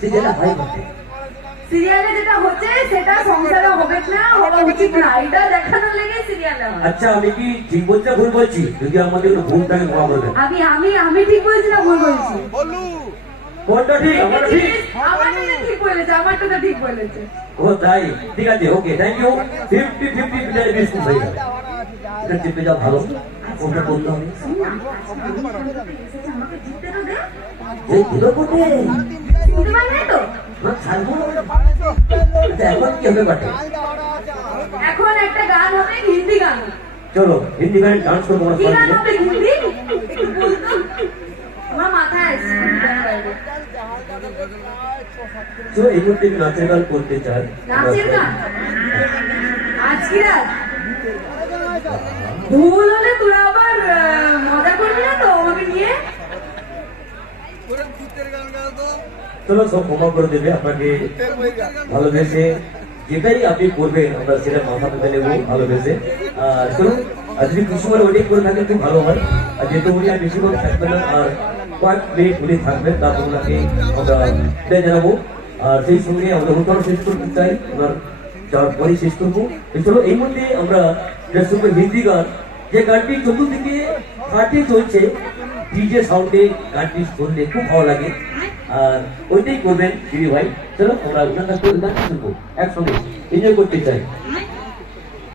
সিরিয়ালে হয় বটে, সিরিয়ালে যেটা হচ্ছে সেটা সংসারে হবে না, হওয়া উচিত না, এটা দেখানোর লেগে সিরিয়ালে হয়। আচ্ছা আমি কি ঠিক বলছি না ভুল বলছি? যদি আমাদের একটু ভুল থাকে ক্ষমা করবেন। আমি আমি আমি ঠিক বলছি না ভুল বলছি? কোনটা ঠিক? আমারটা ঠিক? আমারটা ঠিক বলেছে, আমারটা ঠিক বলেছে। ও তাই, ঠিক আছে, ওকে, থ্যাংক ইউ। 50-50 মিটারে বিস্কুট হয়ে যাবে, এটা চেপে যাও, ভালো। কোনটা করতে হবে? আমাকে জিততে তো দে। এই দিল কোটে বুঝতে পারলে তো? না ছাড়বো। এখন কি হবে বাটে? এখন একটা গান হবে, হিন্দি গান। চলো হিন্দি গানে ডান্স করবো। কি গান হবে হিন্দি? একটু বলতো, আমার মাথায় আসছে। চলো এই মুহূর্তে নাচের গান করতে চাই। নাচের গান? আজকে রাত ভুল হলে তোরা আবার মজা করবি না তো আমাকে নিয়ে? চলো সব ক্ষমা করে দেবে, আপনাকে ভালোবেসে যেটাই আপনি করবেন আমরা সেটা মাথা পেতে নেবো ভালোবেসে। চলুন, আর যদি কিছু সময় ওয়েটিং করে থাকেন খুব ভালো হয়। আর যেহেতু উনি আর বেশিক্ষণ থাকবেন না, আর কয়েক মিনিট উনি থাকবেন, তারপর ওনাকে আমরা বিদায় জানাবো। আর সেই সঙ্গে আমরা অনুষ্ঠান শেষ করতে চাই, ওনার যাওয়ার পরেই শেষ করবো। চলো এই মধ্যে আমরা হিন্দি গান, যে গানটি চতুর্দিকে ফাটিয়ে চলছে ডিজে সাউন্ডে, গানটি শুনলে খুব ভালো লাগে, আর ওইটাই করবেন দিদি ভাই। চলো আমরা ওনার কাছে গান শুনবো, একসঙ্গে এনজয় করতে চাই।